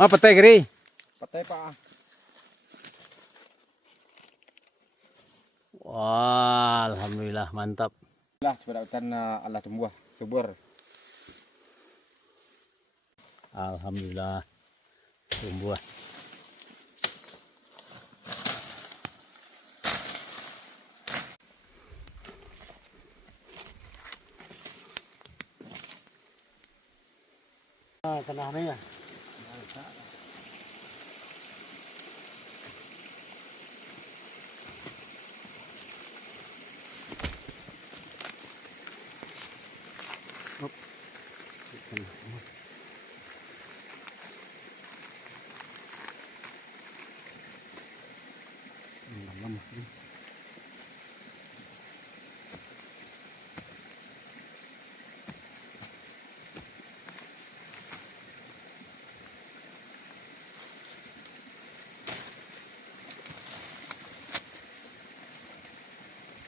Oh, petai kiri. Petai Pak. Wah, alhamdulillah mantap. Lah sepeda hutan Allah tumbuh subur. Alhamdulillah tumbuh. Tanahnya ya. Lama.